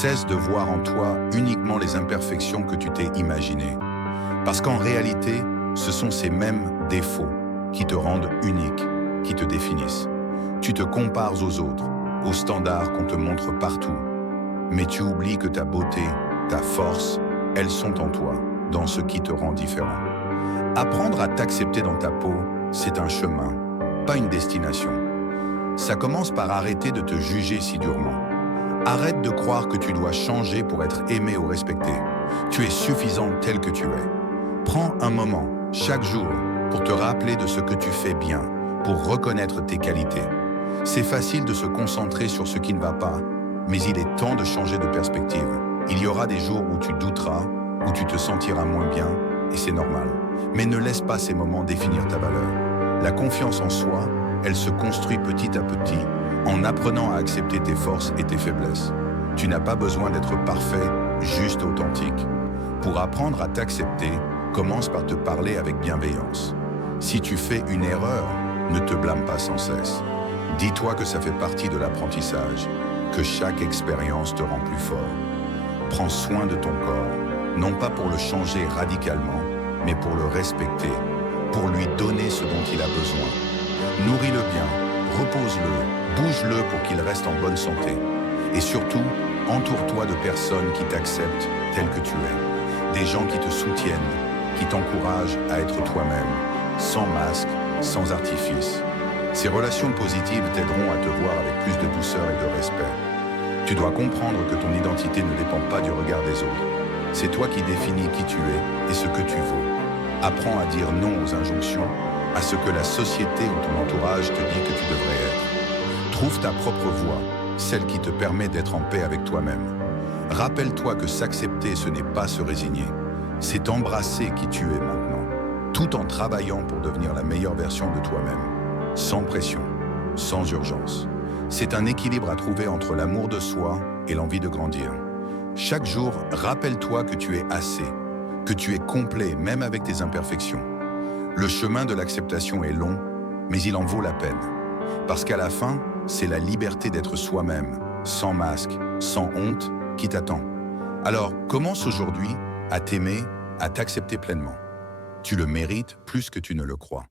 Cesse de voir en toi uniquement les imperfections que tu t'es imaginées. Parce qu'en réalité, ce sont ces mêmes défauts qui te rendent unique, qui te définissent. Tu te compares aux autres, aux standards qu'on te montre partout. Mais tu oublies que ta beauté, ta force, elles sont en toi, dans ce qui te rend différent. Apprendre à t'accepter dans ta peau, c'est un chemin, pas une destination. Ça commence par arrêter de te juger si durement. Arrête de croire que tu dois changer pour être aimé ou respecté. Tu es suffisant tel que tu es. Prends un moment, chaque jour, pour te rappeler de ce que tu fais bien, pour reconnaître tes qualités. C'est facile de se concentrer sur ce qui ne va pas, mais il est temps de changer de perspective. Il y aura des jours où tu douteras, où tu te sentiras moins bien, et c'est normal. Mais ne laisse pas ces moments définir ta valeur. La confiance en soi, elle se construit petit à petit, en apprenant à accepter tes forces et tes faiblesses. Tu n'as pas besoin d'être parfait, juste authentique. Pour apprendre à t'accepter, commence par te parler avec bienveillance. Si tu fais une erreur, ne te blâme pas sans cesse. Dis-toi que ça fait partie de l'apprentissage, que chaque expérience te rend plus fort. Prends soin de ton corps, non pas pour le changer radicalement, mais pour le respecter, pour lui donner ce dont il a besoin. Nourris-le bien, repose-le, bouge-le pour qu'il reste en bonne santé. Et surtout, entoure-toi de personnes qui t'acceptent tel que tu es. Des gens qui te soutiennent, qui t'encouragent à être toi-même, sans masque, sans artifice. Ces relations positives t'aideront à te voir avec plus de douceur et de respect. Tu dois comprendre que ton identité ne dépend pas du regard des autres. C'est toi qui définis qui tu es et ce que tu vaux. Apprends à dire non aux injonctions, à ce que la société ou ton entourage te dit que tu devrais être. Trouve ta propre voie, celle qui te permet d'être en paix avec toi-même. Rappelle-toi que s'accepter, ce n'est pas se résigner. C'est embrasser qui tu es maintenant, tout en travaillant pour devenir la meilleure version de toi-même. Sans pression, sans urgence. C'est un équilibre à trouver entre l'amour de soi et l'envie de grandir. Chaque jour, rappelle-toi que tu es assez, que tu es complet même avec tes imperfections. Le chemin de l'acceptation est long, mais il en vaut la peine. Parce qu'à la fin, c'est la liberté d'être soi-même, sans masque, sans honte, qui t'attend. Alors, commence aujourd'hui à t'aimer, à t'accepter pleinement. Tu le mérites plus que tu ne le crois.